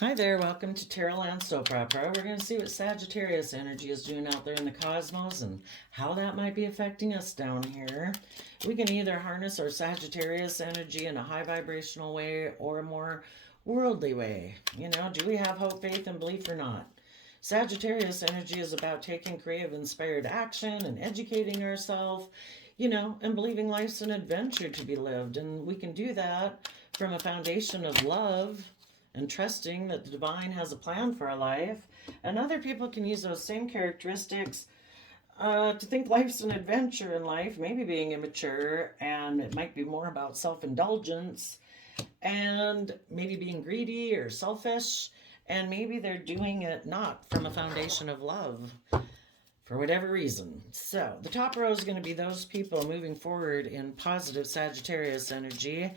Hi there, welcome to Tarot Land Soap Opera. We're going to see what Sagittarius energy is doing out there in the cosmos and how that might be affecting us down here. We can either harness our Sagittarius energy in a high vibrational way or a more worldly way. Do we have hope, faith, and belief or not? Sagittarius energy is about taking creative, inspired action and educating ourselves, and believing life's an adventure to be lived. And we can do that from a foundation of love and trusting that the divine has a plan for our life. And other people can use those same characteristics to think life's an adventure in life, maybe being immature, and it might be more about self indulgence and maybe being greedy or selfish. And maybe they're doing it not from a foundation of love for whatever reason. So, the top row is going to be those people moving forward in positive Sagittarius energy.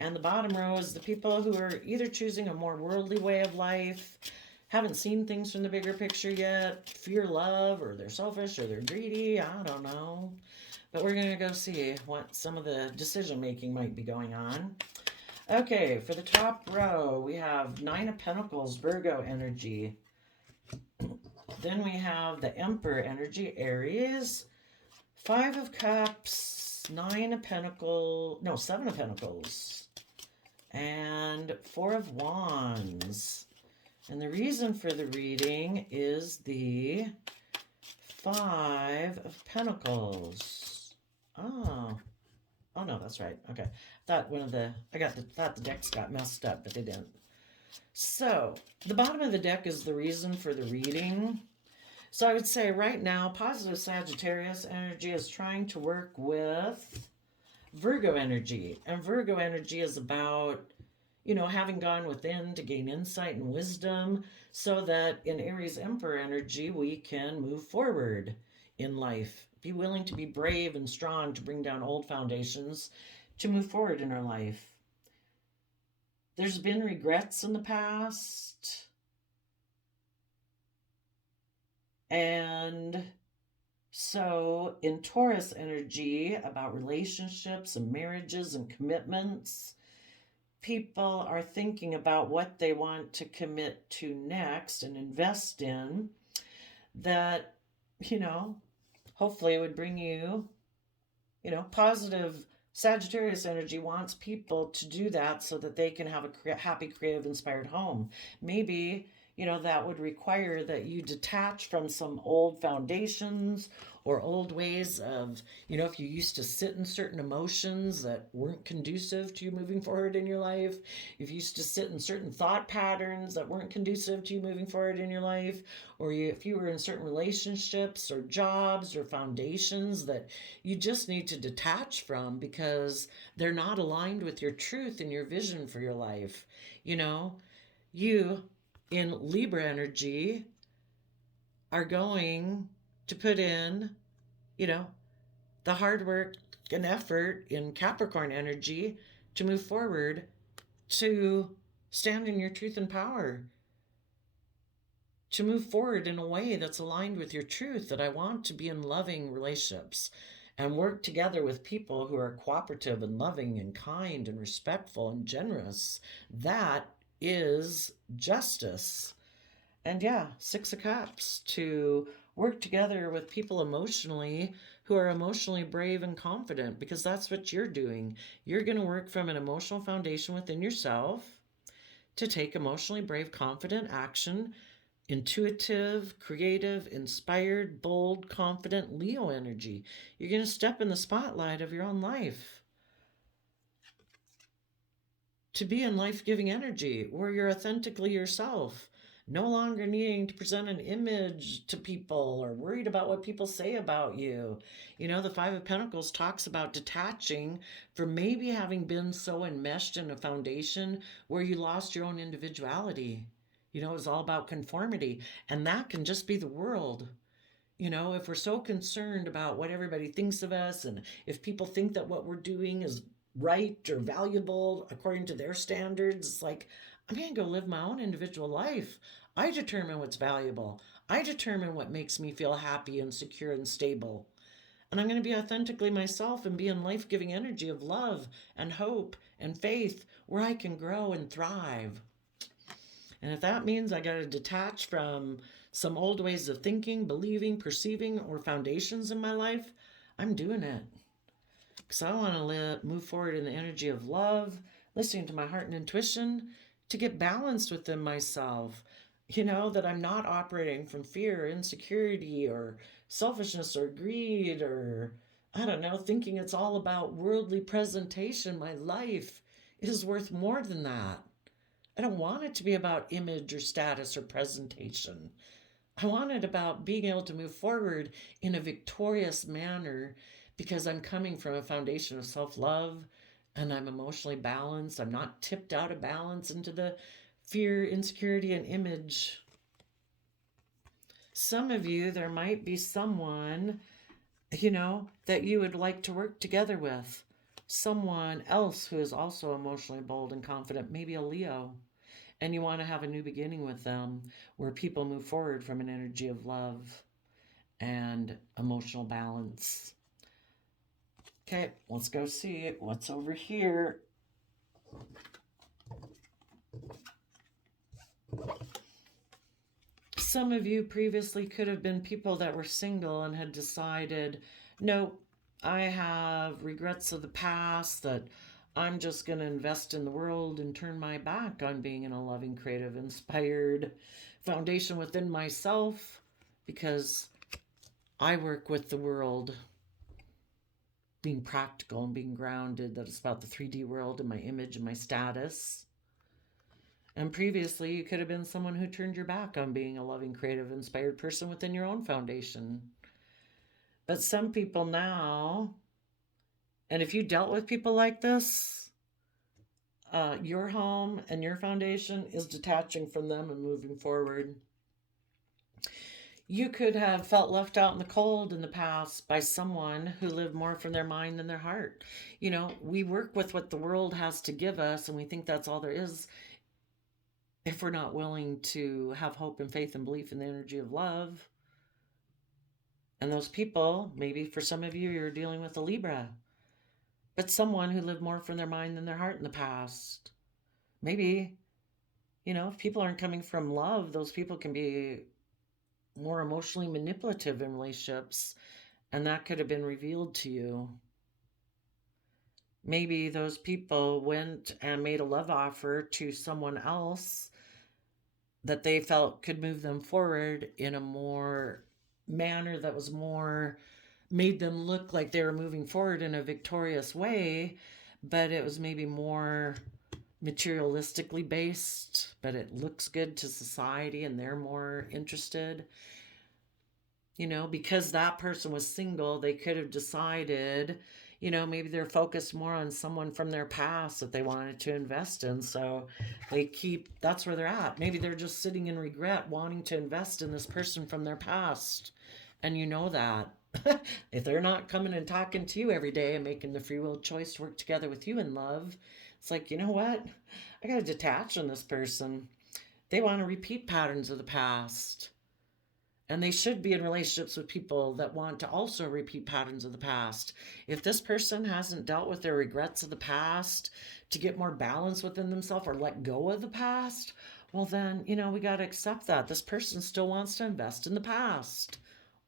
And the bottom row is the people who are either choosing a more worldly way of life, haven't seen things from the bigger picture yet, fear love, or they're selfish, or they're greedy. I don't know. But we're going to go see what some of the decision making might be going on. Okay, for the top row, we have Nine of Pentacles, Virgo energy. Then we have the Emperor energy, Aries. Five of Cups, Seven of Pentacles, and Four of Wands. And the reason for the reading is the Five of Pentacles. Oh no, that's right. Okay, thought the decks got messed up, but they didn't. So the bottom of the deck is the reason for the reading. So I would say right now, positive Sagittarius energy is trying to work with Virgo energy. And Virgo energy is about, having gone within to gain insight and wisdom so that in Aries Emperor energy, we can move forward in life. Be willing to be brave and strong to bring down old foundations to move forward in our life. There's been regrets in the past. And so in Taurus energy, about relationships and marriages and commitments, people are thinking about what they want to commit to next and invest in that, hopefully would bring you, positive Sagittarius energy wants people to do that so that they can have a happy, creative, inspired home. Maybe, that would require that you detach from some old foundations or old ways of, if you used to sit in certain emotions that weren't conducive to you moving forward in your life, if you used to sit in certain thought patterns that weren't conducive to you moving forward in your life, or if you were in certain relationships or jobs or foundations that you just need to detach from because they're not aligned with your truth and your vision for your life. You in Libra energy are going to put in, the hard work and effort in Capricorn energy to move forward, to stand in your truth and power, to move forward in a way that's aligned with your truth, that I want to be in loving relationships and work together with people who are cooperative and loving and kind and respectful and generous. That is justice. And yeah, Six of Cups, to work together with people emotionally who are emotionally brave and confident, because that's what you're doing. You're going to work from an emotional foundation within yourself to take emotionally brave, confident action, intuitive, creative, inspired, bold, confident Leo energy. You're going to step in the spotlight of your own life to be in life-giving energy where you're authentically yourself, no longer needing to present an image to people or worried about what people say about you. The Five of Pentacles talks about detaching from maybe having been so enmeshed in a foundation where you lost your own individuality. It was all about conformity, and that can just be the world. If we're so concerned about what everybody thinks of us, and if people think that what we're doing is right or valuable according to their standards, it's like, I'm going to go live my own individual life. I determine what's valuable. I determine what makes me feel happy and secure and stable. And I'm going to be authentically myself and be in life-giving energy of love and hope and faith where I can grow and thrive. And if that means I got to detach from some old ways of thinking, believing, perceiving, or foundations in my life, I'm doing it. Because I want to move forward in the energy of love, listening to my heart and intuition to get balanced within myself. That I'm not operating from fear, insecurity, or selfishness, or greed, or I don't know, thinking it's all about worldly presentation. My life is worth more than that. I don't want it to be about image or status or presentation. I want it about being able to move forward in a victorious manner because I'm coming from a foundation of self love and I'm emotionally balanced. I'm not tipped out of balance into the fear, insecurity, and image. Some of you, there might be someone, that you would like to work together with. Someone else who is also emotionally bold and confident, maybe a Leo. And you want to have a new beginning with them where people move forward from an energy of love and emotional balance. Okay, let's go see what's over here. Some of you previously could have been people that were single and had decided, no, I have regrets of the past that I'm just going to invest in the world and turn my back on being in a loving, creative, inspired foundation within myself because I work with the world being practical and being grounded, that it's about the 3D world and my image and my status. And previously, you could have been someone who turned your back on being a loving, creative, inspired person within your own foundation. But some people now, and if you dealt with people like this, your home and your foundation is detaching from them and moving forward. You could have felt left out in the cold in the past by someone who lived more from their mind than their heart. We work with what the world has to give us, and we think that's all there is if we're not willing to have hope and faith and belief in the energy of love. And those people, maybe for some of you, you're dealing with a Libra, but someone who lived more from their mind than their heart in the past. Maybe, if people aren't coming from love, those people can be more emotionally manipulative in relationships, and that could have been revealed to you. Maybe those people went and made a love offer to someone else that they felt could move them forward in a more manner that was more made them look like they were moving forward in a victorious way, but it was maybe more materialistically based, but it looks good to society and they're more interested. Because that person was single, they could have decided, maybe they're focused more on someone from their past that they wanted to invest in. So that's where they're at. Maybe they're just sitting in regret, wanting to invest in this person from their past. And that. If they're not coming and talking to you every day and making the free will choice to work together with you in love, it's like, you know what? I got to detach on this person. They want to repeat patterns of the past. And they should be in relationships with people that want to also repeat patterns of the past. If this person hasn't dealt with their regrets of the past to get more balance within themselves or let go of the past, well then, we got to accept that. This person still wants to invest in the past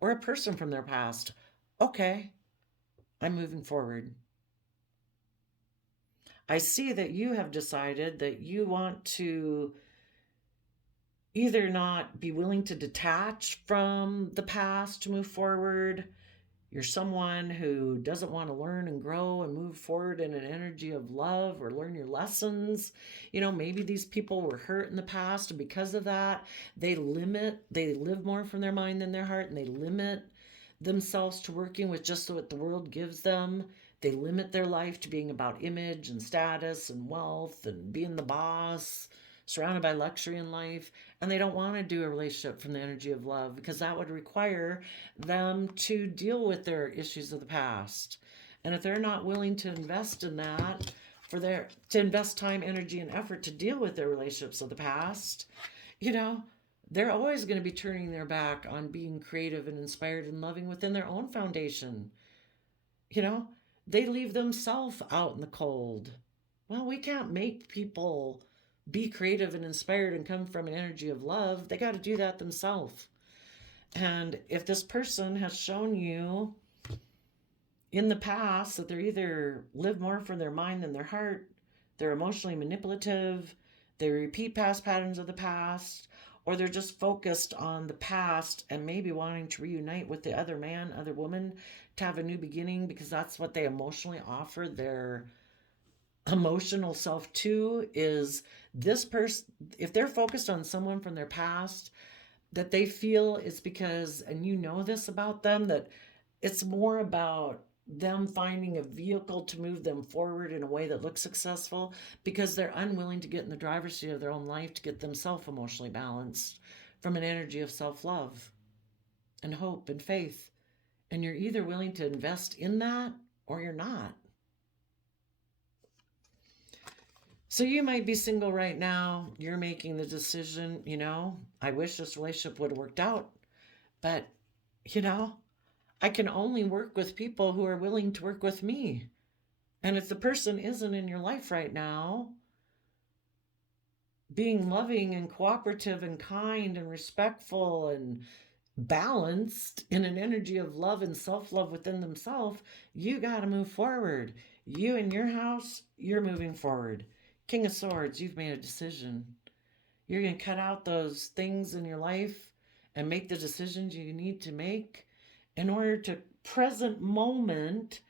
or a person from their past. Okay, I'm moving forward. I see that you have decided that you want to either not be willing to detach from the past to move forward. You're someone who doesn't want to learn and grow and move forward in an energy of love or learn your lessons. Maybe these people were hurt in the past, and because of that, they live more from their mind than their heart, and they limit themselves to working with just what the world gives them. They limit their life to being about image and status and wealth and being the boss, surrounded by luxury in life, and they don't want to do a relationship from the energy of love because that would require them to deal with their issues of the past. And if they're not willing to invest in that, to invest time, energy, and effort to deal with their relationships of the past, they're always going to be turning their back on being creative and inspired and loving within their own foundation. They leave themselves out in the cold. Well, we can't make people be creative and inspired and come from an energy of love, they got to do that themselves. And if this person has shown you in the past that they're either live more from their mind than their heart, they're emotionally manipulative, they repeat past patterns of the past, or they're just focused on the past and maybe wanting to reunite with the other man, other woman, to have a new beginning because that's what they emotionally offer their emotional self to, is this person, if they're focused on someone from their past, that they feel it's because, and you know this about them, that it's more about them finding a vehicle to move them forward in a way that looks successful because they're unwilling to get in the driver's seat of their own life to get themselves emotionally balanced from an energy of self-love and hope and faith. And you're either willing to invest in that or you're not. So you might be single right now. You're making the decision, I wish this relationship would have worked out, but, I can only work with people who are willing to work with me. And if the person isn't in your life right now, being loving and cooperative and kind and respectful and balanced in an energy of love and self-love within themselves, you got to move forward. You in your house, you're moving forward. King of Swords, you've made a decision. You're going to cut out those things in your life and make the decisions you need to make in order to present moment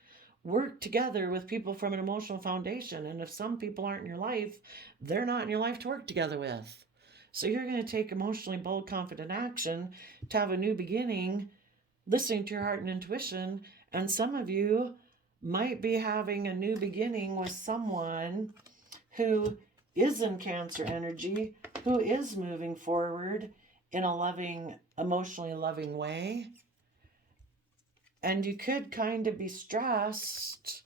work together with people from an emotional foundation. And if some people aren't in your life, they're not in your life to work together with. So you're going to take emotionally bold, confident action to have a new beginning, listening to your heart and intuition. And some of you might be having a new beginning with someone who is in Cancer energy, who is moving forward in a loving, emotionally loving way. And you could kind of be stressed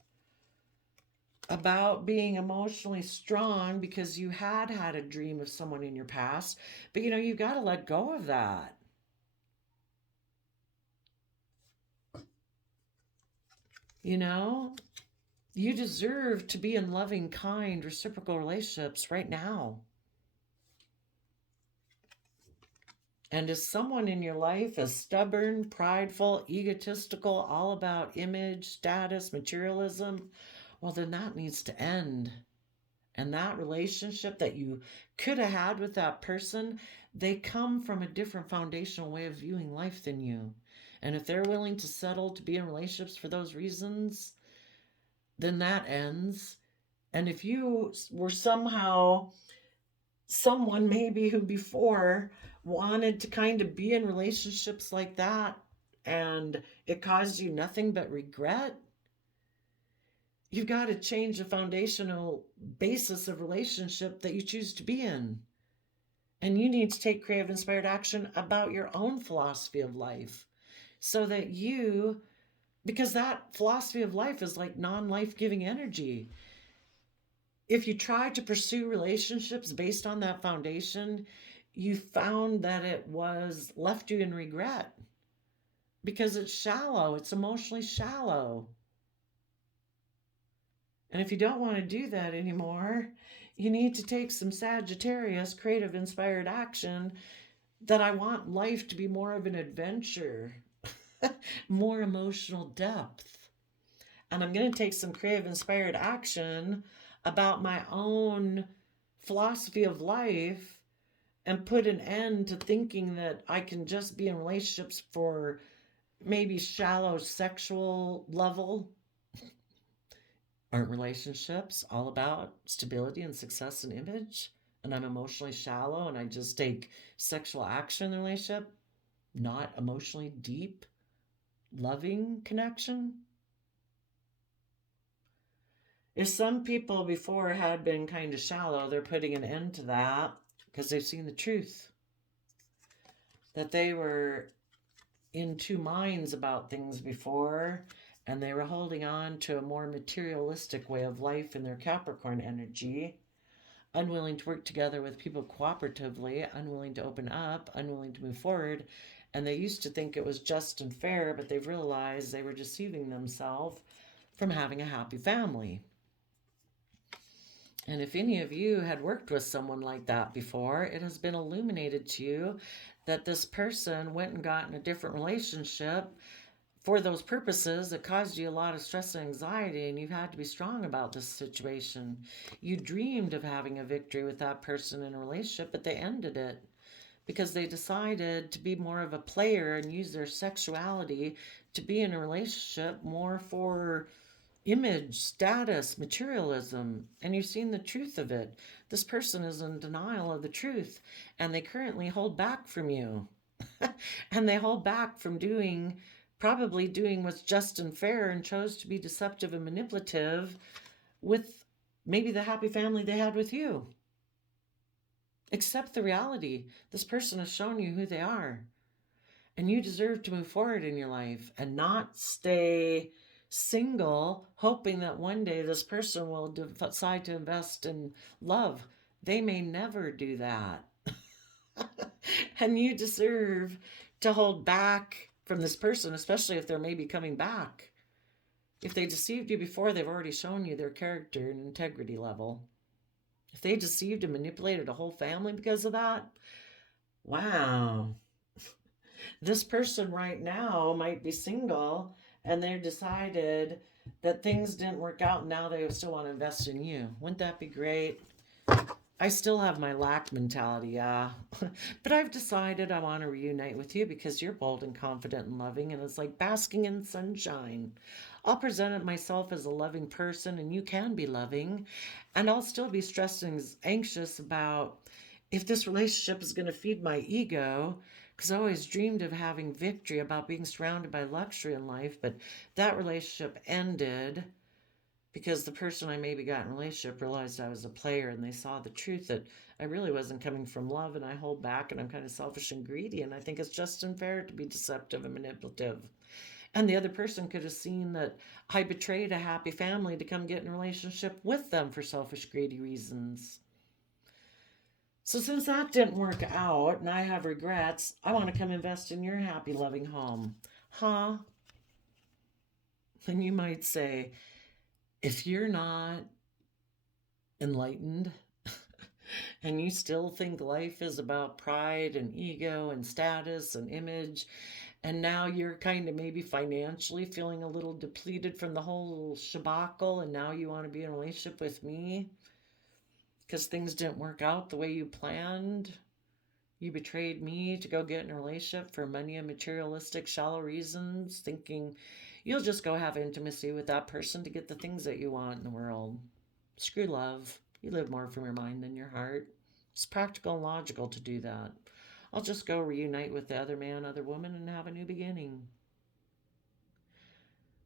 about being emotionally strong because you had a dream of someone in your past. But, you've got to let go of that. You deserve to be in loving, kind, reciprocal relationships right now. And if someone in your life is stubborn, prideful, egotistical, all about image, status, materialism, well, then that needs to end. And that relationship that you could have had with that person, they come from a different foundational way of viewing life than you. And if they're willing to settle to be in relationships for those reasons, then that ends. And if you were somehow someone maybe who before wanted to kind of be in relationships like that and it caused you nothing but regret, you've got to change the foundational basis of relationship that you choose to be in. And you need to take creative, inspired action about your own philosophy of life so that because that philosophy of life is like non-life-giving energy. If you try to pursue relationships based on that foundation, you found that it was left you in regret because it's shallow. It's emotionally shallow. And if you don't want to do that anymore, you need to take some Sagittarius creative inspired action that I want life to be more of an adventure, more emotional depth. And I'm going to take some creative inspired action about my own philosophy of life and put an end to thinking that I can just be in relationships for maybe shallow sexual level. Aren't relationships all about stability and success and image? And I'm emotionally shallow and I just take sexual action in the relationship, not emotionally deep, loving connection? If some people before had been kind of shallow, they're putting an end to that because they've seen the truth. That they were in two minds about things before, and they were holding on to a more materialistic way of life in their Capricorn energy, unwilling to work together with people cooperatively, unwilling to open up, unwilling to move forward. And they used to think it was just and fair, but they've realized they were deceiving themselves from having a happy family. And if any of you had worked with someone like that before, it has been illuminated to you that this person went and got in a different relationship for those purposes that caused you a lot of stress and anxiety, and you've had to be strong about this situation. You dreamed of having a victory with that person in a relationship, but they ended it because they decided to be more of a player and use their sexuality to be in a relationship more for image, status, materialism, and you've seen the truth of it. This person is in denial of the truth, and they currently hold back from you. And they hold back from probably doing what's just and fair, and chose to be deceptive and manipulative with maybe the happy family they had with you. Accept the reality. This person has shown you who they are. And you deserve to move forward in your life and not stay single, hoping that one day this person will decide to invest in love. They may never do that. And you deserve to hold back from this person, especially if they're maybe coming back. If they deceived you before, they've already shown you their character and integrity level. If they deceived and manipulated a whole family because of that, wow. This person right now might be single and they decided that things didn't work out and now they still want to invest in you. Wouldn't that be great? I still have my lack mentality, yeah. But I've decided I want to reunite with you because you're bold and confident and loving, and it's like basking in sunshine. I'll present myself as a loving person, and you can be loving, and I'll still be stressed and anxious about if this relationship is going to feed my ego, because I always dreamed of having victory, about being surrounded by luxury in life, but that relationship ended because the person I maybe got in a relationship realized I was a player, and they saw the truth that I really wasn't coming from love, and I hold back and I'm kind of selfish and greedy, and I think it's just unfair to be deceptive and manipulative. And the other person could have seen that I betrayed a happy family to come get in a relationship with them for selfish, greedy reasons. So since that didn't work out and I have regrets, I want to come invest in your happy, loving home. Huh? And you might say, if you're not enlightened and you still think life is about pride and ego and status and image, and now you're kind of maybe financially feeling a little depleted from the whole shabacle, and now you want to be in a relationship with me because things didn't work out the way you planned. You betrayed me to go get in a relationship for money and materialistic, shallow reasons, thinking you'll just go have intimacy with that person to get the things that you want in the world. Screw love. You live more from your mind than your heart. It's practical and logical to do that. I'll just go reunite with the other man, other woman, and have a new beginning.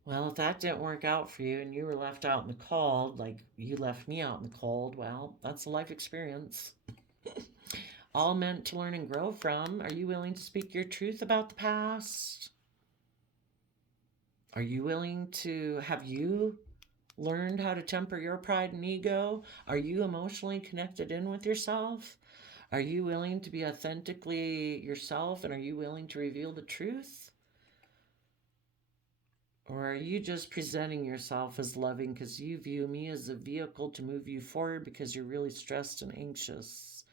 Well, if that didn't work out for you and you were left out in the cold, like you left me out in the cold, well, that's a life experience. All meant to learn and grow from. Are you willing to speak your truth about the past? Are you willing to have you learned how to temper your pride and ego? Are you emotionally connected in with yourself? Are you willing to be authentically yourself, and are you willing to reveal the truth? Or are you just presenting yourself as loving because you view me as a vehicle to move you forward because you're really stressed and anxious?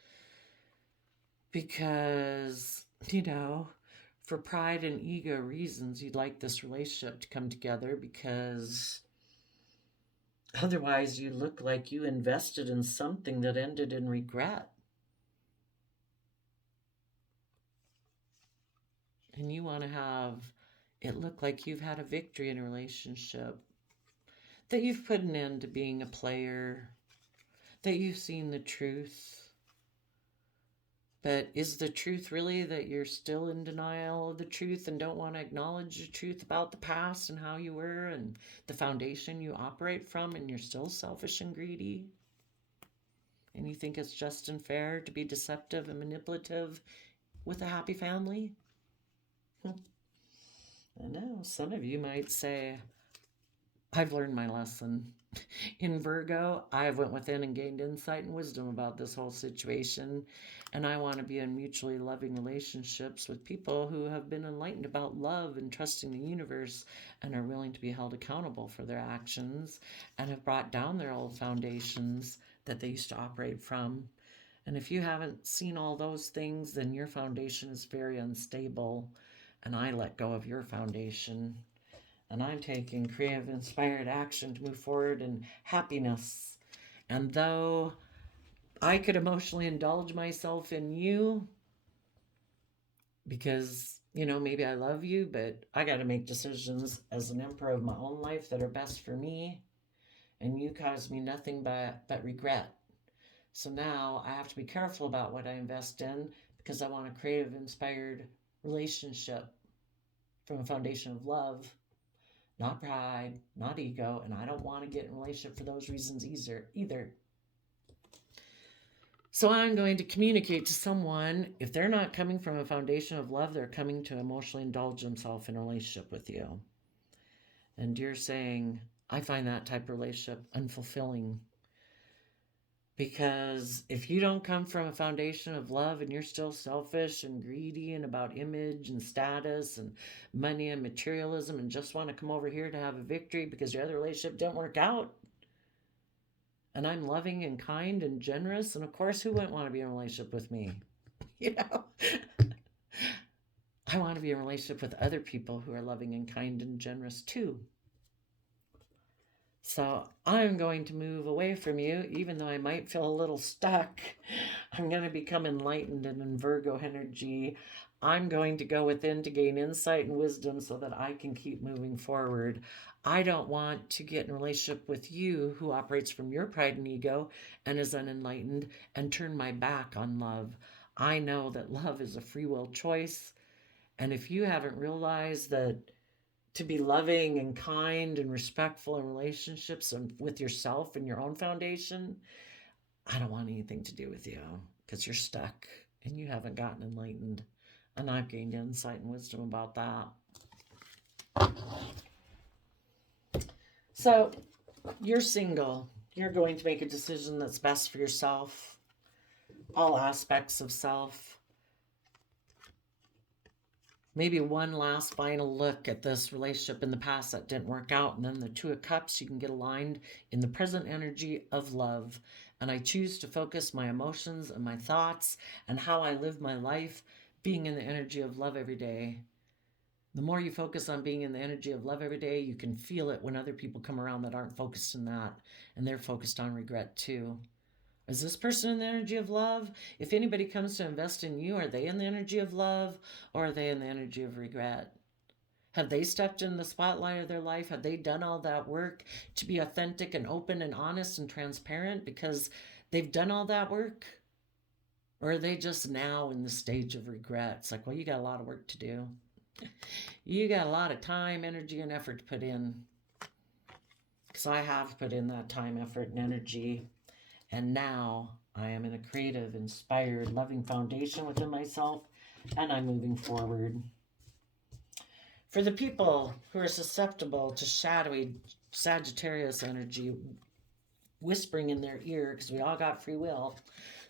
Because, for pride and ego reasons, you'd like this relationship to come together because otherwise you look like you invested in something that ended in regret. And you want to have it look like you've had a victory in a relationship, that you've put an end to being a player, that you've seen the truth. But is the truth really that you're still in denial of the truth and don't want to acknowledge the truth about the past and how you were and the foundation you operate from, and you're still selfish and greedy? And you think it's just and fair to be deceptive and manipulative with a happy family? I know some of you might say, I've learned my lesson. In Virgo, I went within and gained insight and wisdom about this whole situation, and I want to be in mutually loving relationships with people who have been enlightened about love and trusting the universe and are willing to be held accountable for their actions and have brought down their old foundations that they used to operate from. And if you haven't seen all those things, then your foundation is very unstable. And I let go of your foundation. And I'm taking creative, inspired action to move forward in happiness. And though I could emotionally indulge myself in you because, maybe I love you, but I got to make decisions as an emperor of my own life that are best for me. And you cause me nothing but regret. So now I have to be careful about what I invest in because I want a creative, inspired relationship from a foundation of love, not pride, not ego, and I don't want to get in a relationship for those reasons either. So I'm going to communicate to someone, if they're not coming from a foundation of love, they're coming to emotionally indulge themselves in a relationship with you. And you're saying, I find that type of relationship unfulfilling. Because if you don't come from a foundation of love and you're still selfish and greedy and about image and status and money and materialism and just want to come over here to have a victory because your other relationship didn't work out, and I'm loving and kind and generous, and of course, who wouldn't want to be in a relationship with me? I want to be in a relationship with other people who are loving and kind and generous too. So I'm going to move away from you, even though I might feel a little stuck. I'm going to become enlightened and in Virgo energy. I'm going to go within to gain insight and wisdom so that I can keep moving forward. I don't want to get in a relationship with you who operates from your pride and ego and is unenlightened and turn my back on love. I know that love is a free will choice. And if you haven't realized that to be loving and kind and respectful in relationships and with yourself and your own foundation, I don't want anything to do with you because you're stuck and you haven't gotten enlightened. And I've gained insight and wisdom about that. So you're single. You're going to make a decision that's best for yourself, all aspects of self. Maybe one last final look at this relationship in the past that didn't work out. And then the Two of Cups, you can get aligned in the present energy of love. And I choose to focus my emotions and my thoughts and how I live my life being in the energy of love every day. The more you focus on being in the energy of love every day, you can feel it when other people come around that aren't focused in that. And they're focused on regret too. Is this person in the energy of love? If anybody comes to invest in you, are they in the energy of love or are they in the energy of regret? Have they stepped in the spotlight of their life? Have they done all that work to be authentic and open and honest and transparent because they've done all that work? Or are they just now in the stage of regret? It's like, well, you got a lot of work to do. You got a lot of time, energy, and effort to put in. Because I have put in that time, effort, and energy. And now I am in a creative, inspired, loving foundation within myself, and I'm moving forward. For the people who are susceptible to shadowy Sagittarius energy whispering in their ear, because we all got free will,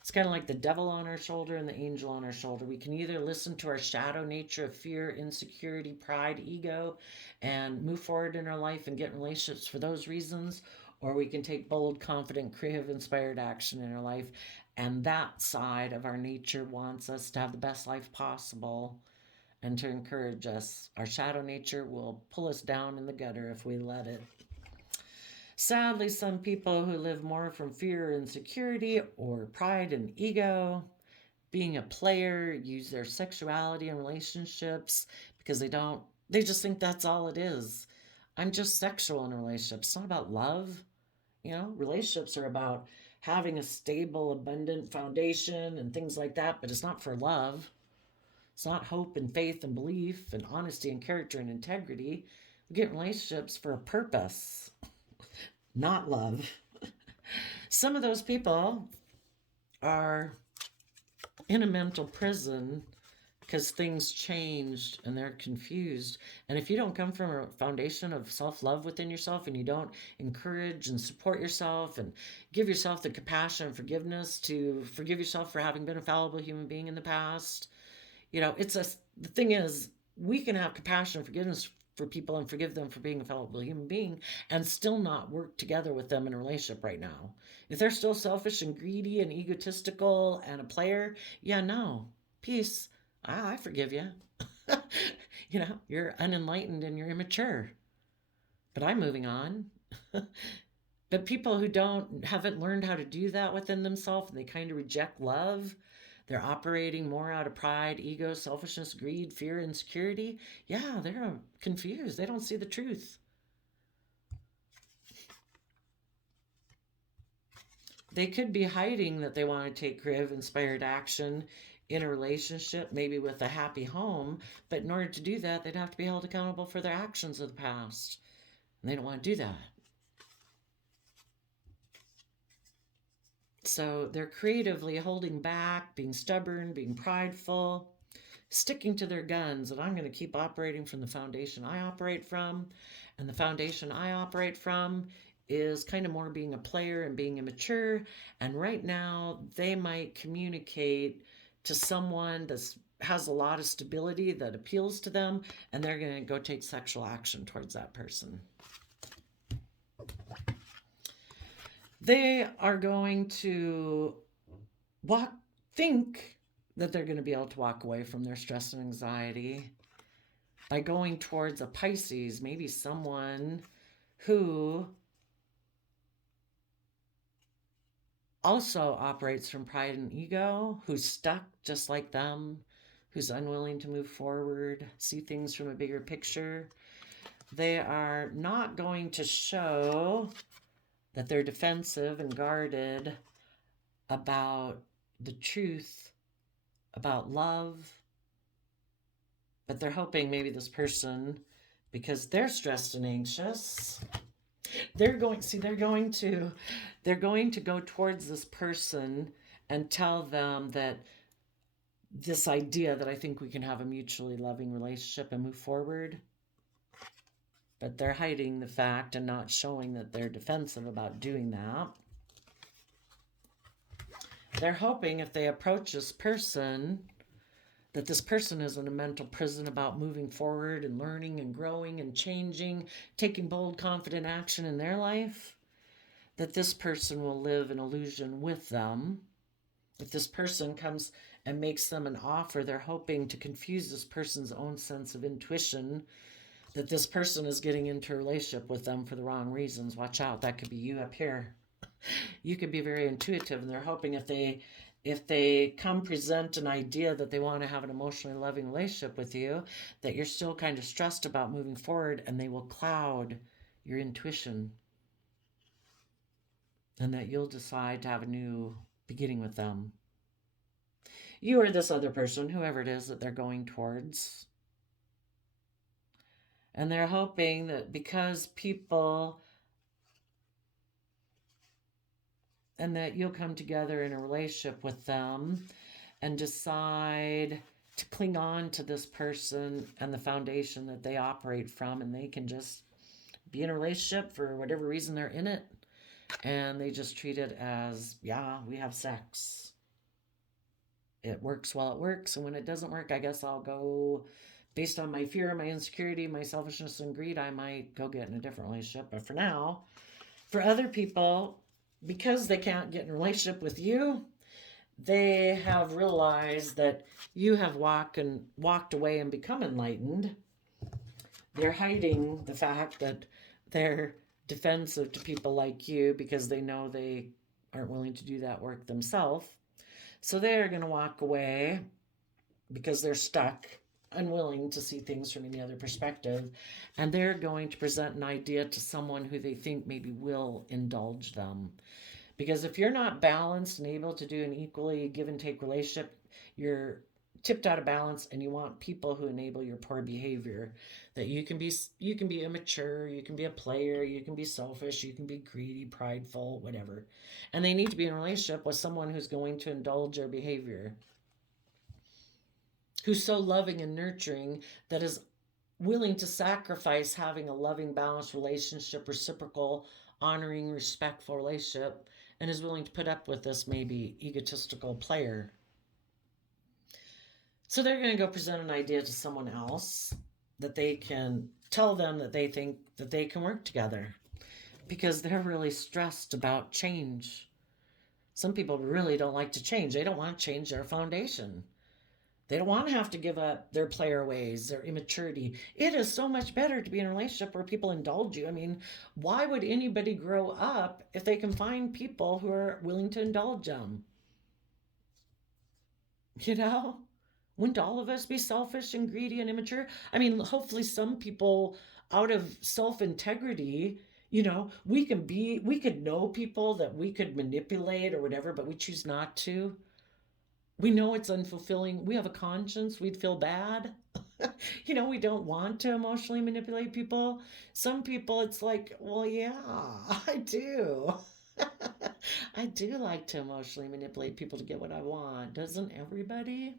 it's kind of like the devil on our shoulder and the angel on our shoulder. We can either listen to our shadow nature of fear, insecurity, pride, ego, and move forward in our life and get in relationships for those reasons, or we can take bold, confident, creative, inspired action in our life. And that side of our nature wants us to have the best life possible and to encourage us. Our shadow nature will pull us down in the gutter if we let it. Sadly, some people who live more from fear, insecurity, or pride and ego, being a player, use their sexuality in relationships because they just think that's all it is. I'm just sexual in a relationship. It's not about love. Relationships are about having a stable, abundant foundation and things like that, but it's not for love. It's not hope and faith and belief and honesty and character and integrity. We get relationships for a purpose, not love. Some of those people are in a mental prison because things changed and they're confused. And if you don't come from a foundation of self-love within yourself and you don't encourage and support yourself and give yourself the compassion and forgiveness to forgive yourself for having been a fallible human being in the past, the thing is, we can have compassion and forgiveness for people and forgive them for being a fellow human being and still not work together with them in a relationship right now. If they're still selfish and greedy and egotistical and a player, yeah, no, peace. I forgive you. You're unenlightened and you're immature, but I'm moving on. But people who haven't learned how to do that within themselves, and they kind of reject love, they're operating more out of pride, ego, selfishness, greed, fear, insecurity. Yeah, they're confused. They don't see the truth. They could be hiding that they want to take creative, inspired action in a relationship, maybe with a happy home. But in order to do that, they'd have to be held accountable for their actions of the past. And they don't want to do that. So they're creatively holding back, being stubborn, being prideful, sticking to their guns. And I'm going to keep operating from the foundation I operate from. And the foundation I operate from is kind of more being a player and being immature. And right now, they might communicate to someone that has a lot of stability that appeals to them, and they're going to go take sexual action towards that person. They are going to think that they're going to be able to walk away from their stress and anxiety by going towards a Pisces, maybe someone who also operates from pride and ego, who's stuck just like them, who's unwilling to move forward, see things from a bigger picture. They are not going to show that they're defensive and guarded about the truth, about love. But they're hoping maybe this person, because they're stressed and anxious, they're going to go towards this person and tell them that this idea that I think we can have a mutually loving relationship and move forward. But they're hiding the fact and not showing that they're defensive about doing that. They're hoping if they approach this person, that this person is in a mental prison about moving forward and learning and growing and changing, taking bold, confident action in their life, that this person will live an illusion with them. If this person comes and makes them an offer, they're hoping to confuse this person's own sense of intuition, that this person is getting into a relationship with them for the wrong reasons. Watch out, that could be you up here. You could be very intuitive, and they're hoping if they come present an idea that they want to have an emotionally loving relationship with you, that you're still kind of stressed about moving forward, and they will cloud your intuition, and that you'll decide to have a new beginning with them. You or this other person, whoever it is that they're going towards. And they're hoping that because people, and that you'll come together in a relationship with them and decide to cling on to this person and the foundation that they operate from, and they can just be in a relationship for whatever reason they're in it, and they just treat it as, yeah, we have sex. It works while it works, and when it doesn't work, I guess I'll go, based on my fear, my insecurity, my selfishness and greed, I might go get in a different relationship. But for now, for other people, because they can't get in a relationship with you, they have realized that you have walked away and become enlightened. They're hiding the fact that they're defensive to people like you because they know they aren't willing to do that work themselves. So they're going to walk away because they're stuck, unwilling to see things from any other perspective, and they're going to present an idea to someone who they think maybe will indulge them. Because if you're not balanced and able to do an equally give and take relationship, you're tipped out of balance, and you want people who enable your poor behavior. That you can be immature, you can be a player, you can be selfish, you can be greedy, prideful, whatever. And they need to be in a relationship with someone who's going to indulge their behavior, who's so loving and nurturing that is willing to sacrifice having a loving, balanced relationship, reciprocal, honoring, respectful relationship, and is willing to put up with this maybe egotistical player. So they're going to go present an idea to someone else that they can tell them that they think that they can work together because they're really stressed about change. Some people really don't like to change. They don't want to change their foundation. They don't want to have to give up their player ways, their immaturity. It is so much better to be in a relationship where people indulge you. I mean, why would anybody grow up if they can find people who are willing to indulge them? You know? Wouldn't all of us be selfish and greedy and immature? I mean, hopefully, some people out of self integrity, we could know people that we could manipulate or whatever, but we choose not to. We know it's unfulfilling. We have a conscience. We'd feel bad. We don't want to emotionally manipulate people. Some people, it's like, well, yeah, I do. I do like to emotionally manipulate people to get what I want. Doesn't everybody?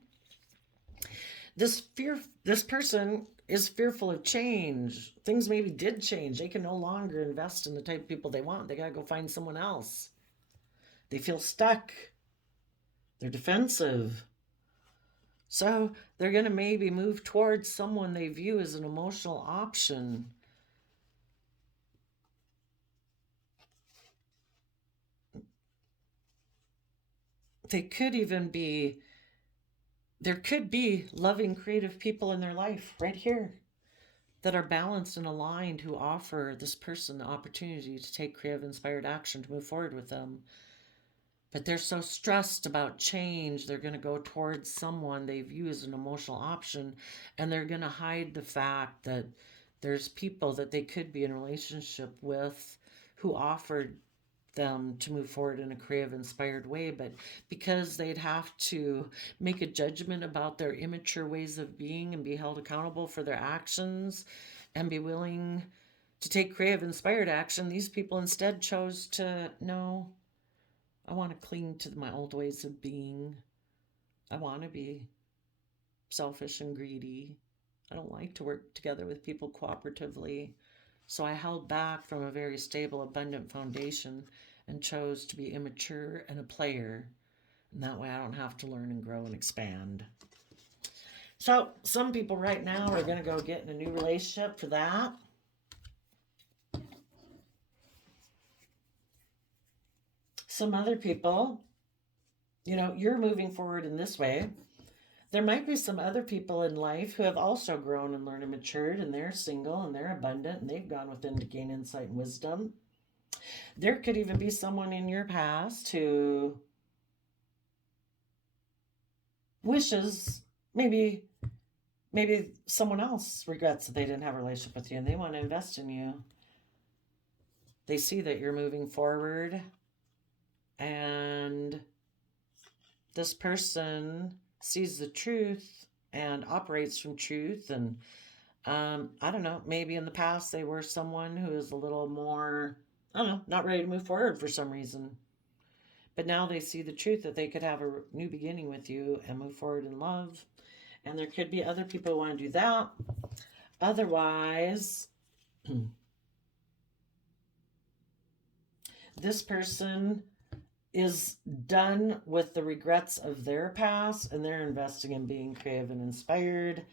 This person is fearful of change. Things maybe did change. They can no longer invest in the type of people they want. They got to go find someone else. They feel stuck. They're defensive. So they're going to maybe move towards someone they view as an emotional option. They could even be, there could be loving, creative people in their life right here that are balanced and aligned who offer this person the opportunity to take creative, inspired action to move forward with them. But they're so stressed about change, they're going to go towards someone they view as an emotional option, and they're going to hide the fact that there's people that they could be in a relationship with who offered them to move forward in a creative, inspired way, but because they'd have to make a judgment about their immature ways of being and be held accountable for their actions and be willing to take creative, inspired action, these people instead chose to, no, I want to cling to my old ways of being. I want to be selfish and greedy. I don't like to work together with people cooperatively. So I held back from a very stable, abundant foundation and chose to be immature and a player. And that way I don't have to learn and grow and expand. So some people right now are going to go get in a new relationship for that. Some other people, you're moving forward in this way. There might be some other people in life who have also grown and learned and matured, and they're single and they're abundant and they've gone within to gain insight and wisdom. There could even be someone in your past who wishes maybe someone else regrets that they didn't have a relationship with you and they want to invest in you. They see that you're moving forward, and this person sees the truth and operates from truth. And I don't know, maybe in the past they were someone who is a little more, I don't know, not ready to move forward for some reason. But now they see the truth that they could have a new beginning with you and move forward in love. And there could be other people who want to do that. Otherwise, this person is done with the regrets of their past and they're investing in being creative and inspired.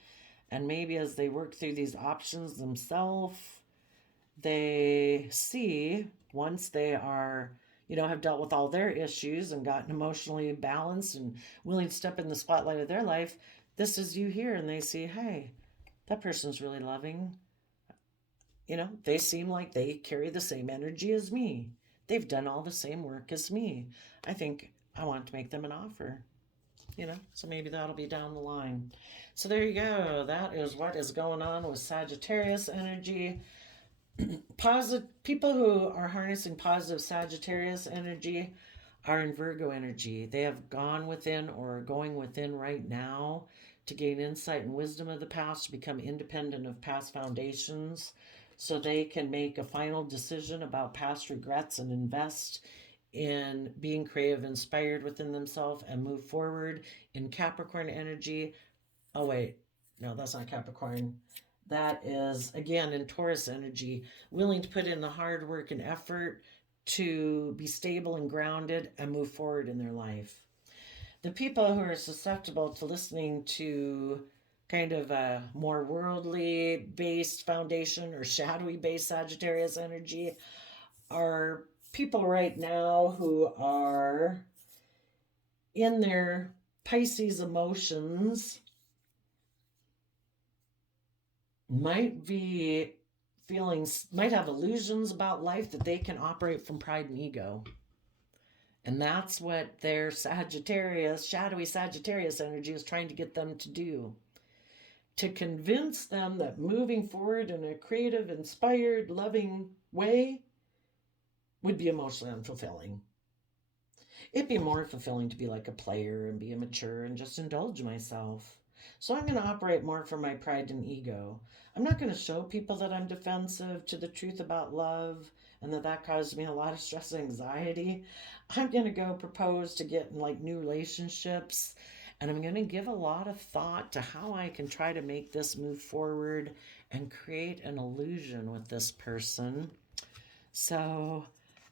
And maybe as they work through these options themselves, they see once they are, have dealt with all their issues and gotten emotionally balanced and willing to step in the spotlight of their life, this is you here. And they see, hey, that person's really loving. They seem like they carry the same energy as me. They've done all the same work as me. I think I want to make them an offer. So maybe that'll be down the line. So there you go. That is what is going on with Sagittarius energy. Positive people who are harnessing positive Sagittarius energy are in Virgo energy. They have gone within or are going within right now to gain insight and wisdom of the past, to become independent of past foundations, so they can make a final decision about past regrets and invest in being creative, inspired within themselves, and move forward in Capricorn energy. Oh, wait. No, that's not Capricorn. That is, again, in Taurus energy, willing to put in the hard work and effort to be stable and grounded and move forward in their life. The people who are susceptible to listening to kind of a more worldly based foundation or shadowy based Sagittarius energy are people right now who are in their Pisces emotions, might be feelings, might have illusions about life that they can operate from pride and ego. And that's what their Sagittarius, shadowy Sagittarius energy is trying to get them to do. To convince them that moving forward in a creative, inspired, loving way would be emotionally unfulfilling. It'd be more fulfilling to be like a player and be immature and just indulge myself. So I'm going to operate more from my pride and ego. I'm not going to show people that I'm defensive to the truth about love and that caused me a lot of stress and anxiety. I'm going to go propose to get in like new relationships, and I'm going to give a lot of thought to how I can try to make this move forward and create an illusion with this person. So,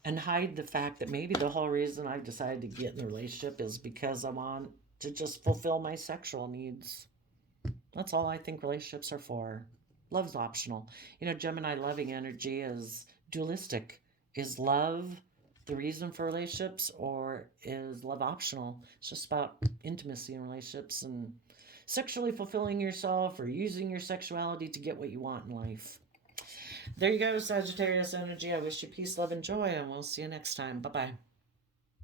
and hide the fact that maybe the whole reason I decided to get in a relationship is because I want to just fulfill my sexual needs. That's all I think relationships are for. Love's optional. You know, Gemini loving energy is dualistic. Is love the reason for relationships, or is love optional? It's just about intimacy in relationships and sexually fulfilling yourself or using your sexuality to get what you want in life. There you go, Sagittarius energy. I wish you peace, love, and joy, and we'll see you next time. Bye bye.